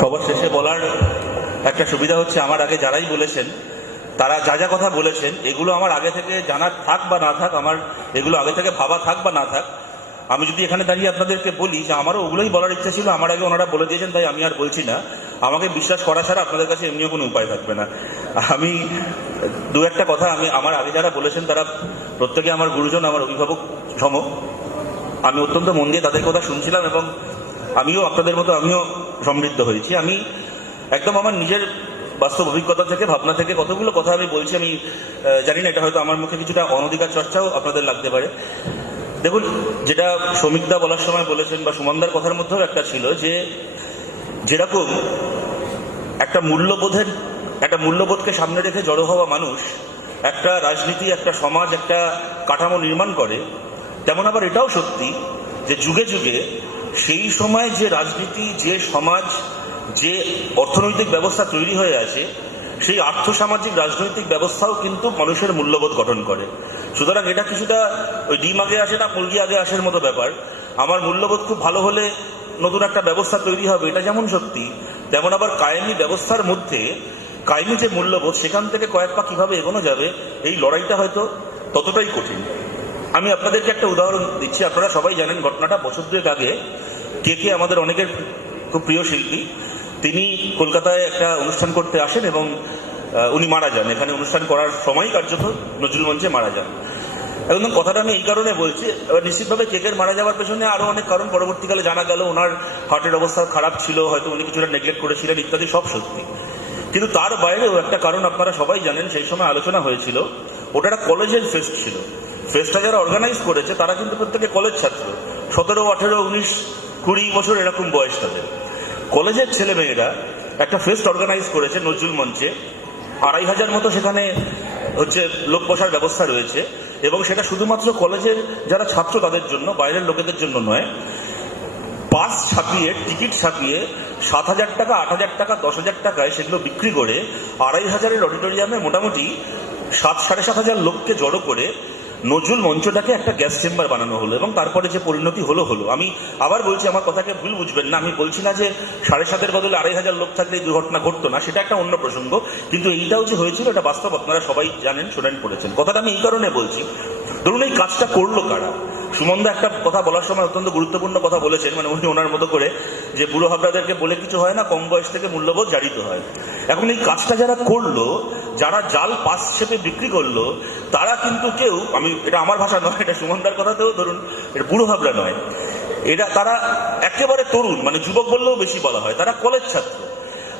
সবার শেষে বলার একটা সুবিধা হচ্ছে, আমার আগে যারাই বলেছেন তারা যা যা কথা বলেছেন এগুলো আমার আগে থেকে জানা থাক বা না থাক, আমার এগুলো আগে থেকে ভাবা থাক বা না থাক, আমি যদি এখানে দাঁড়িয়ে আপনাদেরকে বলি যে আমারও ওগুলোই বলার ইচ্ছা ছিল, আমার আগে ওনারা বলে দিয়েছেন, তাই আমি আর বলছি না। আমাকে বিশ্বাস করা ছাড়া আপনাদের কাছে এমনিও কোনো উপায় থাকবে না। আমি দু একটা কথা, আমি আমার আগে যারা বলেছেন তারা প্রত্যেকে আমার গুরুজন, আমার অভিভাবক সম। আমি অত্যন্ত মন দিয়ে তাদের কথা শুনছিলাম এবং আমিও আপনাদের মতো আমিও সমৃদ্ধ হয়েছি। আমি একদম আমার নিজের বাস্তব অভিজ্ঞতা থেকে, ভাবনা থেকে কতগুলো কথা আমি বলছি। আমি জানি না, এটা হয়তো আমার মুখে কিছুটা অনধিকার চর্চাও আপনাদের লাগতে পারে। দেখুন, যেটা শ্রমিকদা বলার সময় বলেছেন বা সুমনদার কথার মধ্যেও একটা ছিল যে যেরকম একটা মূল্যবোধকে সামনে রেখে জড়ো হওয়া মানুষ একটা রাজনীতি, একটা সমাজ, একটা কাঠামো নির্মাণ করে, তেমন আবার এটাও সত্যি যে যুগে যুগে সেই সময় যে রাজনীতি, যে সমাজ, যে অর্থনৈতিক ব্যবস্থা তৈরি হয়ে আছে, সেই আর্থসামাজিক রাজনৈতিক ব্যবস্থাও কিন্তু মানুষের মূল্যবোধ গঠন করে। সুতরাং এটা কিছুটা ওই ডিম আগে আসে না মুরগি আগে আসের মতো ব্যাপার। আমার মূল্যবোধ খুব ভালো হলে নতুন একটা ব্যবস্থা তৈরি হবে, এটা যেমন সত্যি, তেমন আবার কায়েমি ব্যবস্থার মধ্যে কায়েমি যে মূল্যবোধ, সেখান থেকে কয়েক পা কিভাবে এগোনো যাবে, এই লড়াইটা হয়তো ততটাই কঠিন। আমি আপনাদেরকে একটা উদাহরণ দিচ্ছি। আপনারা সবাই জানেন ঘটনাটা, বছর দুয়েক আগে কে আমাদের অনেকের খুব প্রিয় শিল্পী, তিনি কলকাতায় একটা অনুষ্ঠান করতে আসেন এবং উনি মারা যান। এখানে অনুষ্ঠান করার সময় কার্যত নজরুল মঞ্চে মারা যান। একদম কথাটা আমি এই কারণে বলছি, এবার নিশ্চিতভাবে কেকের মারা যাওয়ার পেছনে আরো অনেক কারণ পরবর্তীকালে জানা গেল। ওনার হার্টের অবস্থা খারাপ ছিল, হয়তো উনি কিছুটা নেগলেক্ট করেছিলেন ইত্যাদি, সব সত্যি। কিন্তু তার বাইরেও একটা কারণ আপনারা সবাই জানেন, সেই সময় আলোচনা হয়েছিল, ওটা একটা কলেজের ফেস্ট ছিল। ফেস্টটা যারা অর্গানাইজ করেছে তারা কিন্তু প্রত্যেকে কলেজ ছাত্র, 17, 18, 19, 20 বছর এরকম বয়স তাদের। কলেজের ছেলে মেয়েরা একটা ফেস্ট অর্গানাইজ করেছে নজরুল মঞ্চে, 2,500 মতো সেখানে হচ্ছে লোক বসার ব্যবস্থা রয়েছে, এবং সেটা শুধুমাত্র কলেজের যারা ছাত্র তাদের জন্য, বাইরের লোকেদের জন্য নয়। পাস ছাপিয়ে, টিকিট ছাপিয়ে 7,000 টাকা, 8,000 টাকা, 10,000 টাকায় সেগুলো বিক্রি করে 2,500-এর অডিটোরিয়ামে মোটামুটি 7,000-7,500 লোককে জড়ো করে নজরুল মঞ্চটাকে একটা গ্যাস চেম্বার বানানো হলো, এবং তারপরে যে পরিণতি হলো। আমি আবার বলছি, আমার কথাকে ভুল বুঝবেন না, আমি বলছি না যে 7,500-এর বদলে 2,500 লোক থাকলে এই দুর্ঘটনা ঘটতো না, সেটা একটা অন্য প্রসঙ্গ। কিন্তু এইটাও যে হয়েছিল এটা বাস্তব, আপনারা সবাই জানেন, শোনেন, পড়েছেন। কথাটা আমি এই কারণে বলছি, ধরুন এই কাজটা করলো কারা? সুমনদা একটা কথা বলার সময় অত্যন্ত গুরুত্বপূর্ণ কথা বলেছেন, মানে উনি ওনার মতো করে, যে বুড়ো হাবড়াদেরকে বলে কিছু হয় না, কম বয়স থেকে মূল্যবোধ জারিত হয়। এখন এই কাজটা যারা করলো, যারা জাল পাস ছেপে বিক্রি করলো, তারা কিন্তু কেউ, আমি এটা আমার ভাষা নয়, এটা সুমনদার কথাতেও ধরুন, এটা বুড়ো হাবড়া নয়, তারা একেবারে তরুণ, মানে যুবক বললেও বেশি বলা হয়, তারা কলেজ ছাত্র।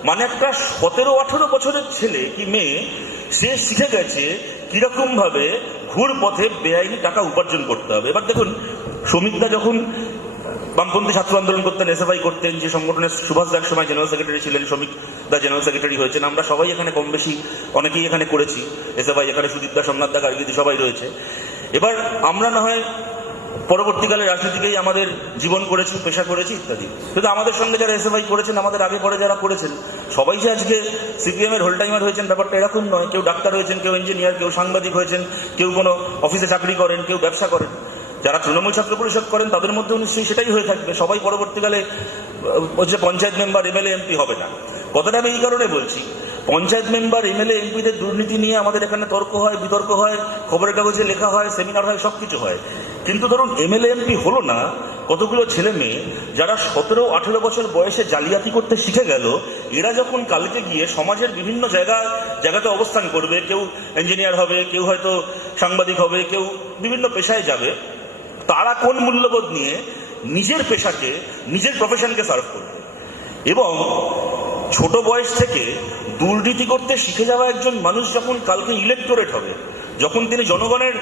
মানে একটা 17-18 বছরের ছেলে কি মেয়ে, সে শিখে গেছে কিরকম ভাবে ঘুর পথে বেআইনি টাকা উপার্জন করতে হবে। এবার দেখুন, শ্রমিকদা যখন বামপন্থী ছাত্র আন্দোলন করতেন, এসএফআই করতেন, যে সংগঠনের সুভাষ দা এক সময় জেনারেল সেক্রেটারি ছিলেন, শ্রমিকদা জেনারেল সেক্রেটারি হয়েছেন, আমরা সবাই এখানে কম বেশি অনেকেই এখানে করেছি এসএফআই, এখানে সুদীপদা, সোমনাথদা, গার্গীদি সবাই রয়েছে। এবার আমরা না হয় পরবর্তীকালে রাজনীতিকেই আমাদের জীবন করেছি, পেশা করেছি ইত্যাদি, কিন্তু আমাদের সঙ্গে যারা এসএফআই করেছেন, আমাদের আগে পরে যারা করেছেন, সবাই যে আজকে সিপিএম এর হোল টাইমার হয়েছেন ব্যাপারটা এরকম নয়। কেউ ডাক্তার হয়েছেন, কেউ ইঞ্জিনিয়ার, কেউ সাংবাদিক হয়েছেন, কেউ কোনো অফিসে চাকরি করেন, কেউ ব্যবসা করেন। যারা তৃণমূল ছাত্র পরিষদ করেন তাদের মধ্যেও নিশ্চয়ই সেটাই হয়ে থাকবে। সবাই পরবর্তীকালে হচ্ছে পঞ্চায়েত মেম্বার, এমএলএ, এমপি হবে না। কথাটা আমি এই কারণে বলছি, পঞ্চায়েত মেম্বার, এমএলএ, এমপিদের দুর্নীতি নিয়ে আমাদের এখানে তর্ক হয়, বিতর্ক হয়, খবরের কাগজে লেখা হয়, সেমিনার হয়, সবকিছু হয়। কিন্তু ধরুন এমএলএ, এমপি হলো না কতগুলো ছেলে মেয়ে যারা 17-18 বছর বয়সে জালিয়াতি করতে শিখে গেল। এরা যখন কালকে গিয়ে সমাজের বিভিন্ন জায়গাতে অবস্থান করবে, কেউ ইঞ্জিনিয়ার হবে, কেউ হয়তো সাংবাদিক হবে, কেউ বিভিন্ন পেশায় যাবে, তারা কোন মূল্যবোধ নিয়ে নিজের পেশাকে, নিজের প্রফেশনকে সার্ভ করবে? এবং ছোট বয়স থেকে দুর্নীতি করতে শিখে যাওয়া একজন মানুষ যখন কালকে ইলেক্টোরেট হবে, যখন তিনি জনগণের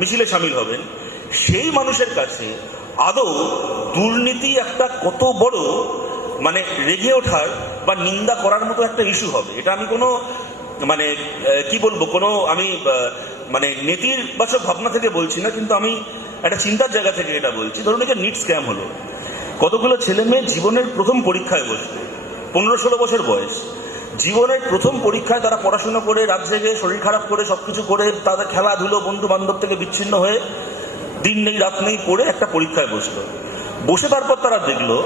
মিছিলে সামিল হবেন, সেই মানুষের কাছে আদৌ দুর্নীতি একটা কত বড়, মানে রেগে ওঠার বা নিন্দা করার মতো একটা ইস্যু হবে। এটা আমি কোনো মানে কি বলবো, কোনো আমি মানে নেতিবাচক ভাবনা থেকে বলছি না, কিন্তু আমি একটা চিন্তার জায়গা থেকে এটা বলছি। ধরুন একটা নিট স্ক্যাম হলো, কতগুলো ছেলে মেয়ে জীবনের প্রথম পরীক্ষায় বসবে, 15-16 বছর বয়স, জীবনের প্রথম পরীক্ষায় তারা পড়াশোনা করে, রাত জেগে, শরীর খারাপ করে, সবকিছু করে, তাদের খেলাধুলো, বন্ধু বান্ধব থেকে বিচ্ছিন্ন হয়ে, দিন নেই রাত নেই পড়ে একটা পরীক্ষায় বসলো। বসে তারপর তারা দেখলো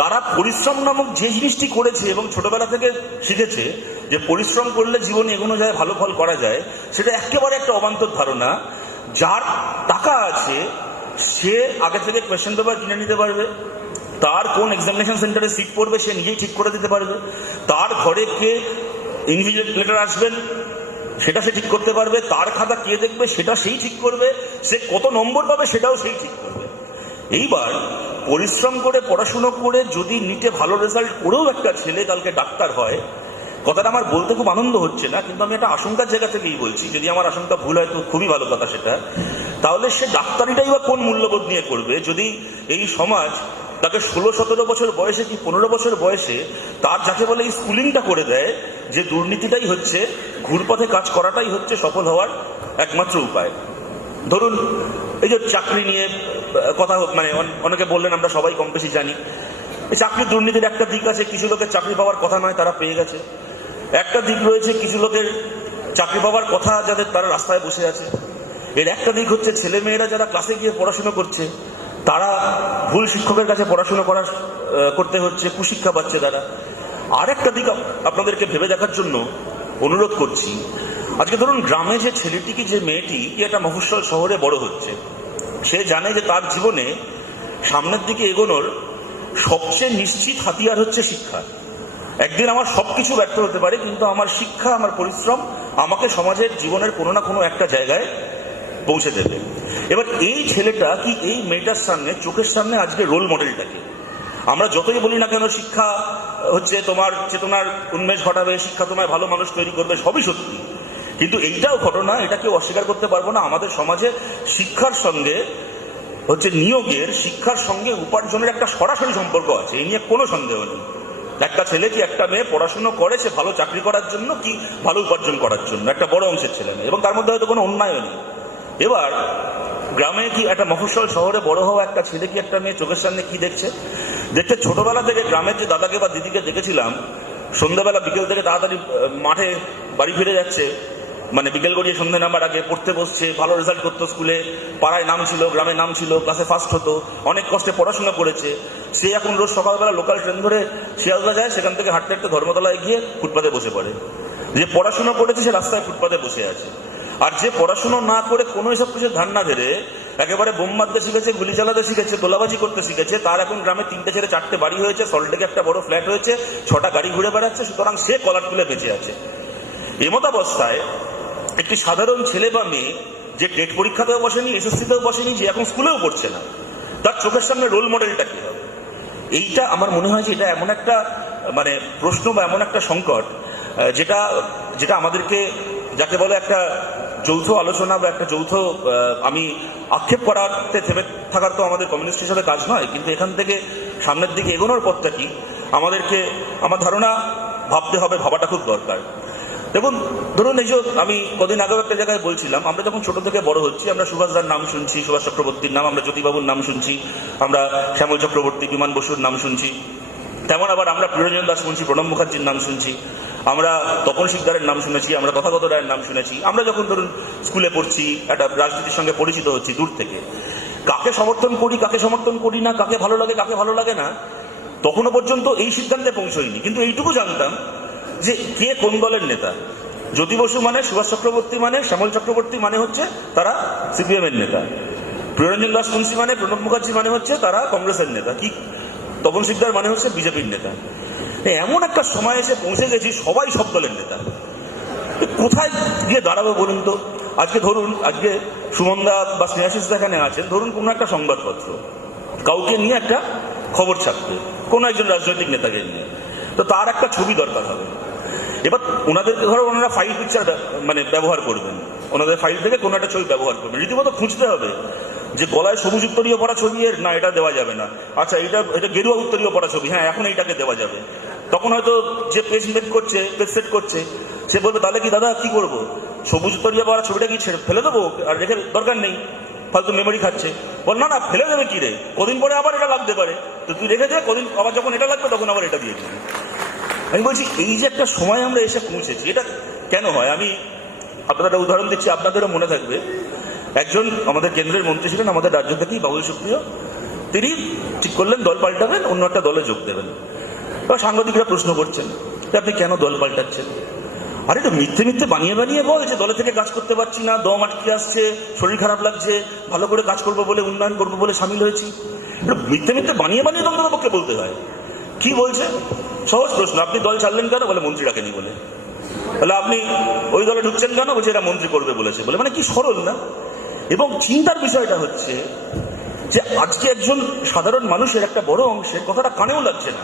তারা পরিশ্রম নামক যে জিনিসটি করেছে এবং ছোটবেলা থেকে শিখেছে যে পরিশ্রম করলে জীবনে এগোনো যায়, ভালো ফল করা যায়, সেটা একেবারে একটা অবান্তর ধারণা। যার টাকা আছে সে আগে থেকে কোয়েশ্চেন পেপার কিনে নিতে পারবে, তার কোন এক্সামিনেশন সেন্টারে সিট পড়বে সে নিজেই ঠিক করে দিতে পারবে, তার ঘরে কে ইনভিজিলেটর আসবেন সেটা সে ঠিক করতে পারবে, তার খাতা কে দেখবে সেটা সেই ঠিক করবে, সে কত নম্বর পাবে সেটাও সেই ঠিক করবে। এইবার পরিশ্রম করে পড়াশুনো করে যদি নিটে ভালো রেজাল্ট করেও একটা ছেলে কালকে ডাক্তার হয়, কথাটা আমার বলতে খুব আনন্দ হচ্ছে না, কিন্তু আমি একটা আশঙ্কার জায়গা থেকেই বলছি, যদি আমার আশঙ্কা ভুল হয় তো খুবই ভালো কথা সেটা। তাহলে সে ডাক্তারিটাই বা কোন মূল্যবোধ নিয়ে করবে যদি এই সমাজ তাকে 16-17 বছর বয়সে কি 15 বছর বয়সে তার যাকে বলে এই স্কুলিংটা করে দেয় যে দুর্নীতিটাই হচ্ছে, ঘুরপথে কাজ করাটাই হচ্ছে সফল হওয়ার একমাত্র উপায়। ধরুন এই যে চাকরি নিয়ে কথা, মানে অনেকে বললেন, আমরা সবাই কম বেশি জানি এই চাকরির দুর্নীতির একটা দিক আছে, কিছু লোকের চাকরি পাওয়ার কথা নয় তারা পেয়ে গেছে। একটা দিক রয়েছে কিছু লোকের চাকরি পাওয়ার কথা যাদের তারা রাস্তায় বসে আছে। এর একটা দিক হচ্ছে ছেলে মেয়েরা যারা ক্লাসে গিয়ে পড়াশোনা করছে তারা ভুল শিক্ষকের কাছে পড়াশোনা করতে হচ্ছে, কুশিক্ষা পাচ্ছে তারা। আর একটা দিক আপনাদেরকে ভেবে দেখার জন্য অনুরোধ করছি। আজকে ধরুন গ্রামে যে ছেলেটি কি যে মেয়েটি কি একটা মফস্বল শহরে বড় হচ্ছে, সে জানে যে তার জীবনে সামনের দিকে এগোনোর সবচেয়ে নিশ্চিত হাতিয়ার হচ্ছে শিক্ষা। একদিন আমার সবকিছু ব্যর্থ হতে পারে, কিন্তু আমার শিক্ষা, আমার পরিশ্রম আমাকে সমাজের জীবনের কোনো না কোনো একটা জায়গায় পৌঁছে দেবে। এবার এই ছেলেটা কি এই মেয়েটার সামনে, চোখের সামনে আজকে রোল মডেলটাকে, আমরা যতই বলি না কেন শিক্ষা হচ্ছে তোমার চেতনার উন্মেষ ঘটাবে, শিক্ষা তোমায় ভালো মানুষ তৈরি করবে, সবই সত্যি, কিন্তু এইটাও ঘটনা, এটা কেউ অস্বীকার করতে পারবো না। আমাদের সমাজে শিক্ষার সঙ্গে হচ্ছে নিয়োগের, শিক্ষার সঙ্গে উপার্জনের একটা সরাসরি সম্পর্ক আছে, এই নিয়ে কোনো সন্দেহ নেই। একটা ছেলে কি একটা মেয়ে পড়াশুনো করেছে ভালো চাকরি করার জন্য কি ভালো উপার্জন করার জন্য, একটা বড় অংশের ছেলে মেয়ে, এবং তার মধ্যে হয়তো কোনো অন্যায় নেই। এবার গ্রামে কি একটা মফস্বল শহরে বড় হওয়া একটা ছেলে কি একটা মেয়ে চোখের সামনে কি দেখছে, ছোটবেলা থেকে গ্রামের যে দাদাকে বা দিদিকে দেখেছিলাম সন্ধ্যাবেলা বিকেল থেকে তাড়াতাড়ি মাঠে বাড়ি ফিরে যাচ্ছে, মানে বিকেল গড়িয়ে সন্ধ্যে নামার আগে পড়তে বসছে, ভালো রেজাল্ট করতো স্কুলে, পাড়ায় নাম ছিল, গ্রামে নাম ছিল, ক্লাসে ফার্স্ট হতো, অনেক কষ্টে পড়াশোনা করেছে। সে এখন রোজ সকালবেলা লোকাল ট্রেন ধরে শিয়ালদা যায়, সেখান থেকে হাঁটতে হাঁটতে ধর্মতলায় গিয়ে ফুটপাতে বসে পড়ে। যে পড়াশোনা করেছে সে রাস্তায় ফুটপাতে বসে আছে। আর যে পড়াশুনো না করে কোনো এসব কিছু ধান না ধরে একেবারে বোম মারতে শিখেছে, গুলি চালাতে শিখেছে, তোলাবাজি করতে শিখেছে, তার এখন গ্রামে 3টে ছেলে 4টে বাড়ি হয়েছে, সল্টলেকে একটা বড় ফ্ল্যাট হয়েছে, 6টা গাড়ি ঘুরে বেড়াচ্ছে, সুতরাং সে কলার তুলে বেঁচে আছে। এমতাবস্থায় একটি সাধারণ ছেলে বা মেয়ে যে টেট পরীক্ষাতেও বসেনি, এসএসসিতেও বসেনি, যে এখন স্কুলেও পড়ছে না, তার চোখের সামনে রোল মডেলটা কি হবে? এইটা আমার মনে হয় যে এটা এমন একটা মানে প্রশ্ন বা এমন একটা সংকট যেটা যেটা আমাদেরকে, যাকে বলে একটা যৌথ আলোচনা বা একটা যৌথ, আমি আক্ষেপ করাতে থেমে থাকার তো আমাদের কমিউনিস্ট হিসাবে কাজ নয়, কিন্তু এখান থেকে সামনের দিকে এগোনোর পথটা কি আমাদেরকে, আমার ধারণা ভাবতে হবে, ভাবাটা খুব দরকার। দেখুন ধরুন এই যে আমি কদিন আগেও একটা জায়গায় বলছিলাম, আমরা যখন ছোট থেকে বড় হচ্ছি আমরা সুভাষদার নাম শুনছি, সুভাষ চক্রবর্তীর নাম, আমরা জ্যোতিবাবুর নাম শুনছি, আমরা শ্যামল চক্রবর্তী, বিমান বসুর নাম শুনছি, তেমন আবার আমরা প্রিয়রঞ্জন দাস শুনছি, প্রণব মুখার্জির নাম শুনছি, আমরা তপন শিকদারের নাম শুনেছি, আমরা তথাগত রায়ের নাম শুনেছি। আমরা যখন ধরুন স্কুলে পড়ছি, একটা রাজনীতির সঙ্গে পরিচিত হচ্ছি দূর থেকে, কাকে সমর্থন করি কাকে সমর্থন করি না, কাকে ভালো লাগে কাকে ভালো লাগে না, তখনও পর্যন্ত এই সিদ্ধান্তে পৌঁছইনি, কিন্তু এইটুকু জানতাম যে কে কোন দলের নেতা। জ্যোতি বসু মানে, সুভাষ চক্রবর্তী মানে, শ্যামল চক্রবর্তী মানে হচ্ছে তারা সিপিএম এর নেতা, প্রিয়রঞ্জন দাস মুন্সি মানে, প্রণব মুখার্জি মানে হচ্ছে তারা কংগ্রেসের নেতা, কি তপন শিকদার মানে হচ্ছে বিজেপির নেতা। এমন একটা সময় এসে পৌঁছে গেছি সবাই সব দলের নেতা। কোথায় গিয়ে দাঁড়াবো বলুন তো? আজকে ধরুন আজকে সুমনদা বা স্নেহাশিস এখানে আছেন, ধরুন কোনো একটা সংবাদপত্র কাউকে নিয়ে একটা খবর ছাপবে, কোনো একজন রাজনৈতিক নেতাকে নিয়ে, তো তার একটা ছবি দরকার হবে। এবার ওনাদেরকে ধরো ওনারা ফাইল পিকচার মানে ব্যবহার করবেন, ওনাদের ফাইল থেকে কোনো একটা ছবি ব্যবহার করবেন, রীতিমতো খুঁজতে হবে যে গলায় সবুজ উত্তরীয় পড়া ছবি এর না, এটা দেওয়া যাবে না, আচ্ছা এটা গেরুয়া উত্তরীয় পড়া ছবি, হ্যাঁ এখন এইটাকে দেওয়া যাবে। তখন হয়তো যে পেজ সেট করছে সে বলবে তাহলে কি দাদা কি করবো, সবুজ উত্তরীয় পড়া ছবিটা কি ফেলে দেবো আর রেখে দরকার নেই, ফালতু মেমোরি খাচ্ছে। বল না না ফেলে দেবে কি রে, কদিন পরে আবার এটা লাগতে পারে, তো তুই রেখে দে, কদিন আবার যখন এটা লাগবে তখন আবার এটা দিয়ে দিবি। আমি বলছি এই যে একটা সময় আমরা এসে পৌঁছেছি, এটা কেন হয়? আমি আপনাদের উদাহরণ দিচ্ছি, আপনাদেরও মনে থাকবে, একজন আমাদের কেন্দ্রের মন্ত্রী ছিলেন আমাদের রাজ্য থেকেই, বাবুল সুপ্রিয়, তিনি ঠিক করলেন দল পাল্টাবেন, অন্য একটা দলে যোগ দেবেন। এবার সাংবাদিকরা প্রশ্ন করছেন যে আপনি কেন দল পাল্টাচ্ছেন? আরে এটা মিথ্যে মিথ্যে বানিয়ে বানিয়ে বল যে দলে থেকে কাজ করতে পারছি না, দম আটকে আসছে, শরীর খারাপ লাগছে, ভালো করে কাজ করবো বলে, উন্নয়ন করবো বলে সামিল হয়েছি। এটা মিথ্যে মিথ্যে বানিয়ে বানিয়ে দলের পক্ষে বলতে হয়। কি বলছে? সহজ প্রশ্ন, আপনি দল ছাড়লেন কেন? বলে মন্ত্রী ডাকেনি বলে। তাহলে আপনি ওই দলে ঢুকছেন কেন? বলছে এরা মন্ত্রী করবে বলেছে বলে। মানে কি সরল না? এবং চিন্তার বিষয়টা হচ্ছে যে আজকে একজন সাধারণ মানুষের একটা বড় অংশের কথাটা কানেও লাগছে না।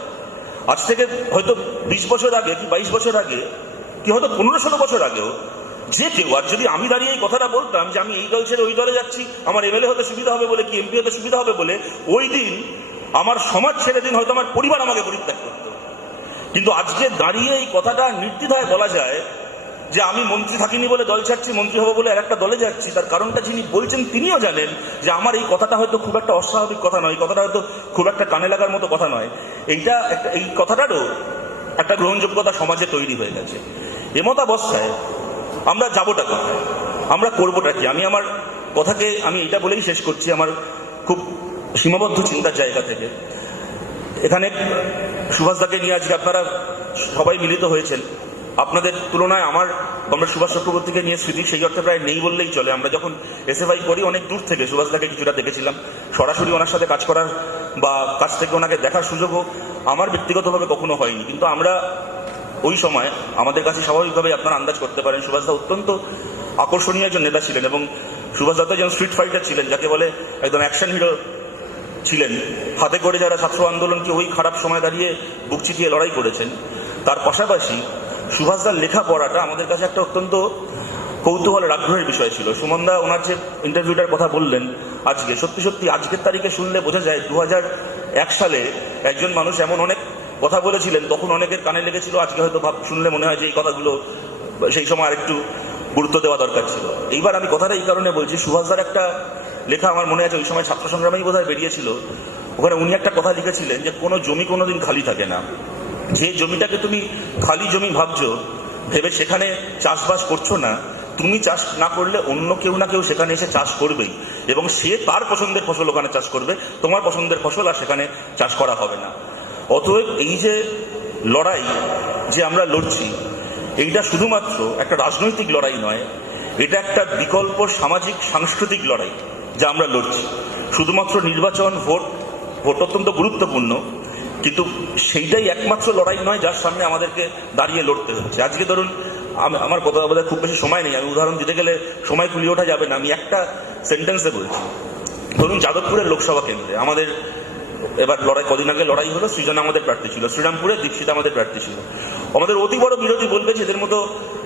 আজ থেকে হয়তো 20 বছর আগে কি 22 বছর আগে কি হয়তো 15-16 বছর আগেও যে কেউ, আর যদি আমি দাঁড়িয়ে এই কথাটা বলতাম যে আমি এই দল ছেড়ে ওই দলে যাচ্ছি, আমার এমএলএ হতে সুবিধা হবে বলে, কি এমপি হতে সুবিধা হবে বলে, ওই দিন আমার সমাজ ছেড়ে দিন হয়তো আমার পরিবার আমাকে পরিত্যাগ করত। কিন্তু আজকে দাঁড়িয়ে এই কথাটা নির্দ্বিধায় বলা যায় যে আমি মন্ত্রী থাকিনি বলে দল ছাড়ছি, মন্ত্রী হবো বলে একটা দলে যাচ্ছি। তার কারণটা যিনি বলছেন তিনিও জানেন যে আমার এই কথাটা হয়তো খুব একটা অস্বাভাবিক কথা নয়, এই কথাটা হয়তো খুব একটা কানে লাগার মতো কথা নয়। এইটা একটা, এই কথাটারও একটা গ্রহণযোগ্যতা সমাজে তৈরি হয়ে গেছে। এমতাবস্থায় আমরা যাবোটা কোথায়, আমরা করবোটা কি? আমি আমার কথাকে আমি এটা বলেই শেষ করছি, আমার খুব সীমাবদ্ধ চিন্তার জায়গা থেকে। এখানে সুভাষদাকে নিয়ে আজকে আপনারা সবাই মিলিত হয়েছেন। আপনাদের তুলনায় আমার কমরেড সুভাষ চক্রবর্তীকে নিয়ে স্মৃতি সেই অর্থে প্রায় নেই বললেই চলে। আমরা যখন এসএফআই করি অনেক দূর থেকে সুভাষদাকে কিছুটা দেখেছিলাম, সরাসরি ওনার সাথে কাজ করার বা কাছ থেকে ওনাকে দেখার সুযোগও আমার ব্যক্তিগতভাবে কখনো হয়নি। কিন্তু আমরা ওই সময় আমাদের কাছে স্বাভাবিকভাবে আপনারা আন্দাজ করতে পারেন সুভাষদা অত্যন্ত আকর্ষণীয় একজন নেতা ছিলেন, এবং সুভাষদা তো একজন স্ট্রিট ফাইটার ছিলেন, যাকে বলে একদম অ্যাকশন হিরো ছিলেন। হাতে করে যারা ছাত্র আন্দোলনকে ওই খারাপ সময় দাঁড়িয়ে বুক চিতিয়ে লড়াই করেছেন। তার পাশাপাশি সুভাষদার লেখাপড়াটা আমাদের কাছে একটা অত্যন্ত কৌতূহলের আগ্রহের বিষয় ছিল। সুমনদা ওনার যে ইন্টারভিউটার কথা বললেন আজকে, সত্যি সত্যি আজকের তারিখে শুনলে বোঝা যায় 2001 সালে একজন মানুষ এমন অনেক কথা বলেছিলেন, তখন অনেকের কানে লেগেছিল। আজকে হয়তো শুনলে মনে হয় যে এই কথাগুলো সেই সময় আরেকটু গুরুত্ব দেওয়া দরকার ছিল। এইবার আমি কথাটা এই কারণে বলছি, সুভাষদার একটা লেখা আমার মনে আছে, ওই সময় ছাত্র সংগ্রামেই বোধহয় বেরিয়েছিল। ওখানে উনি একটা কথা লিখেছিলেন যে কোনো জমি কোনোদিন খালি থাকে না। যে জমিটাকে তুমি খালি জমি ভাবছো, ভেবে সেখানে চাষবাস করছো না, তুমি চাষ না করলে অন্য কেউ না কেউ সেখানে এসে চাষ করবেই, এবং সে তার পছন্দের ফসল ওখানে চাষ করবে, তোমার পছন্দের ফসল আর সেখানে চাষ করা হবে না। অতএব এই যে লড়াই যে আমরা লড়ছি, এইটা শুধুমাত্র একটা রাজনৈতিক লড়াই নয়, এটা একটা বিকল্প সামাজিক সাংস্কৃতিক লড়াই যা আমরা লড়ছি। শুধুমাত্র নির্বাচন, ভোট অত্যন্ত গুরুত্বপূর্ণ, কিন্তু সেইটাই একমাত্র লড়াই নয় যার সামনে আমাদেরকে দাঁড়িয়ে লড়তে হচ্ছে। আজকে ধরুন, আমার কথা বলতে খুব বেশি সময় নেই, আমি উদাহরণ দিতে গেলে সময় কুলিয়ে ওঠা যাবে না, আমি একটা সেন্টেন্সে বলছি। ধরুন যাদবপুরের লোকসভা কেন্দ্রে আমাদের এবার লড়াই, কদিন আগে লড়াই হলো, সৃজনা আমাদের প্রার্থী ছিল, শ্রীরামপুরে দীক্ষিতা আমাদের প্রার্থী ছিল। আমাদের অতি বড় বিরোধী বলবে যে এদের মতো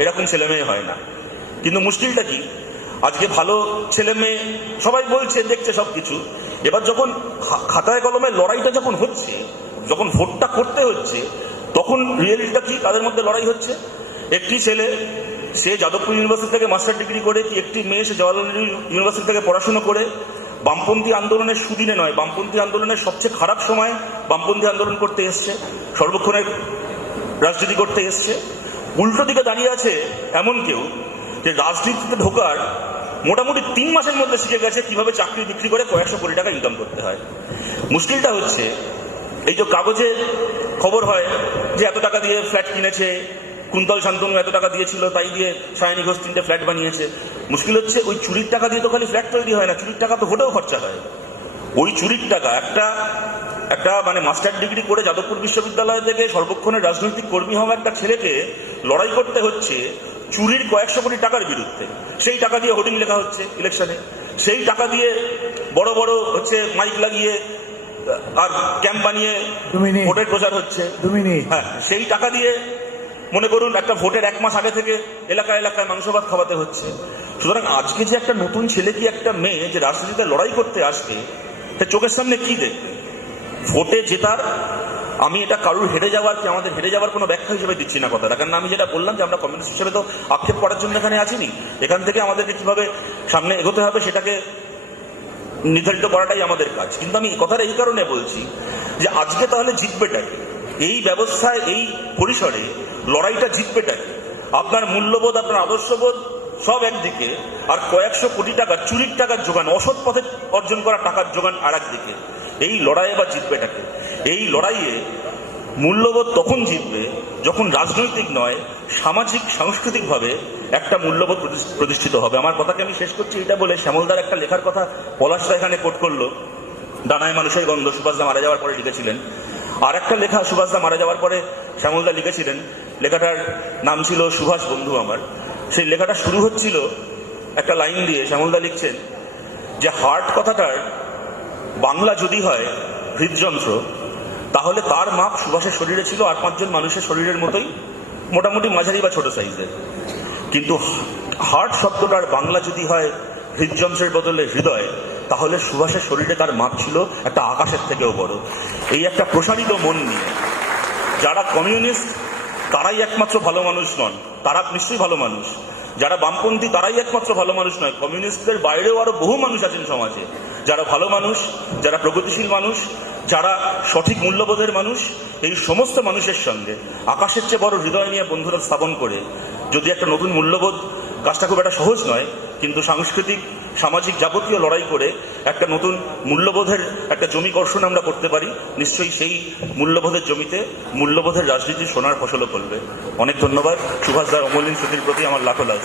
এরকম ছেলে মেয়ে হয় না। কিন্তু মুশকিলটা কি, আজকে ভালো ছেলে মেয়ে সবাই বলছে, দেখছে সবকিছু। এবার যখন খাতায় কলমে লড়াইটা যখন হচ্ছে, যখন ভোটটা করতে হচ্ছে, তখন রিয়েলিটিটা কি? তাদের মধ্যে লড়াই হচ্ছে। একটি ছেলে সে যাদবপুর ইউনিভার্সিটি থেকে মাস্টার ডিগ্রি করে, কি একটি মেয়ে সে জওয়াহরলাল নেহরু ইউনিভার্সিটি থেকে পড়াশোনা করে, বামপন্থী আন্দোলনের সুদিনে নয়, বামপন্থী আন্দোলনের সবচেয়ে খারাপ সময় বামপন্থী আন্দোলন করতে এসছে, সর্বক্ষণের রাজনীতি করতে এসছে। উল্টো দিকে দাঁড়িয়ে আছে এমন কেউ যে রাজনীতিতে ঢোকার মোটামুটি 3 মাসের মধ্যে শিখে গেছে কিভাবে চাকরি বিক্রি করে কয়েকশো কোটি টাকা ইনকাম করতে হয়। মুশকিলটা হচ্ছে, এই যে কাগজে খবর হয় যে এত টাকা দিয়ে ফ্ল্যাট কিনেছে, কুন্তল শান্তনু এত টাকা দিয়েছিল, তাই দিয়ে সায়নী ঘোষ 3টে ফ্ল্যাট বানিয়েছে। মুশকিল হচ্ছে ওই চুরির টাকা দিয়ে তো খালি ফ্ল্যাট তৈরি হয় না, চুরির টাকা তো ভোটেও খরচা হয়। ওই চুরির টাকা একটা মানে মাস্টার ডিগ্রি করে যাদবপুর বিশ্ববিদ্যালয় থেকে সর্বক্ষণের রাজনৈতিক কর্মী হওয়া একটা ছেলেকে লড়াই করতে হচ্ছে চুরির কয়েকশো কোটি টাকার বিরুদ্ধে। সেই টাকা দিয়ে হোর্ডিং লেখা হচ্ছে ইলেকশনে, সেই টাকা দিয়ে বড় বড় হচ্ছে মাইক লাগিয়ে আর ক্যাম্প বানিয়ে ভোটের প্রচার হচ্ছে। হ্যাঁ, সেই টাকা দিয়ে মনে করুন একটা ভোটের 1 মাস আগে থেকে এলাকায় এলাকায় মাংস ভাত খাওয়াতে হচ্ছে। সুতরাং আজকে যে একটা নতুন ছেলে কি একটা মেয়ে যে রাজনীতিতে লড়াই করতে আসবে, তার চোখের সামনে কি দেখবে? ভোটে জেতার, আমি এটা কারুর হেরে যাওয়ার কি আমাদের হেরে যাওয়ার কোনো ব্যাখ্যা হিসেবে দিচ্ছি না কথাটা, কারণ আমি যেটা বললাম যে আমরা কমিউনিস্ট হিসেবে তো আক্ষেপ করার জন্য এখানে আছিনি। এখান থেকে আমাদেরকে কিভাবে সামনে এগোতে হবে সেটাকে নির্ধারিত করাটাই আমাদের কাজ। কিন্তু আমি কথাটা এই কারণে বলছি যে আজকে তাহলে জিতবেটাকে, এই ব্যবস্থায় এই পরিসরে লড়াইটা জিতবেটাকে, আপনার মূল্যবোধ, আপনার আদর্শবোধ সব একদিকে, আর কয়েকশো কোটি টাকা চুরির টাকার যোগান, অসৎ পথে অর্জন করা টাকার যোগান আর একদিকে। এই লড়াইয়ে বা জিতবেটাকে, এই লড়াইয়ে মূল্যবোধ তখন জিতবে যখন রাজনৈতিক নয় সামাজিক সাংস্কৃতিকভাবে একটা মূল্যবোধ প্রতিষ্ঠিত হবে। আমার কথাকে আমি শেষ করছি এটা বলে, শ্যামলদার একটা লেখার কথা পলাশদা এখানে কোট করলো, ডানায় মানুষের গন্ধ, সুভাষদা মারা যাওয়ার পরে লিখেছিলেন। আর একটা লেখা সুভাষদা মারা যাওয়ার পরে শ্যামলদা লিখেছিলেন, লেখাটার নাম ছিল সুভাষ বন্ধু আমার। সেই লেখাটা শুরু হচ্ছিল একটা লাইন দিয়ে। শ্যামলদা লিখছেন যে হার্ট কথাটার বাংলা যদি হয় হৃদযন্ত্র, তাহলে তার মাপ সুভাষের শরীরে ছিল 8-5 জন মানুষের শরীরের মতোই, মোটামুটি মাঝারি বা ছোট সাইজের। কিন্তু হার্ট শব্দটার বাংলা যদি হয় হৃদযন্ত্রের বদলে হৃদয়, তাহলে সুভাষের শরীরে তার মাপ ছিল একটা আকাশের থেকেও বড়। এই একটা প্রসারিত মন নিয়ে যারা কমিউনিস্ট তারাই একমাত্র ভালো মানুষ নন, তারা নিশ্চয়ই ভালো মানুষ। যারা বামপন্থী তারাই একমাত্র ভালো মানুষ নয়, কমিউনিস্টদের বাইরেও আরো বহু মানুষ আছেন সমাজে যারা ভালো মানুষ, যারা প্রগতিশীল মানুষ, যারা সঠিক মূল্যবোধের মানুষ। এই সমস্ত মানুষের সঙ্গে আকাশের চেয়ে বড় হৃদয় নিয়ে বন্ধুরা স্থাপন করে যদি একটা নতুন মূল্যবোধ, কাজটা খুব একটা সহজ নয়, কিন্তু সাংস্কৃতিক সামাজিক যাবতীয় লড়াই করে একটা নতুন মূল্যবোধের একটা জমি কর্ষণ আমরা করতে পারি, নিশ্চয়ই সেই মূল্যবোধের জমিতে মূল্যবোধের রাজনীতি সোনার ফসলও ফলবে। অনেক ধন্যবাদ। সুভাষদার অমূল্যীন স্মৃতির প্রতি আমার লাখো লাখ।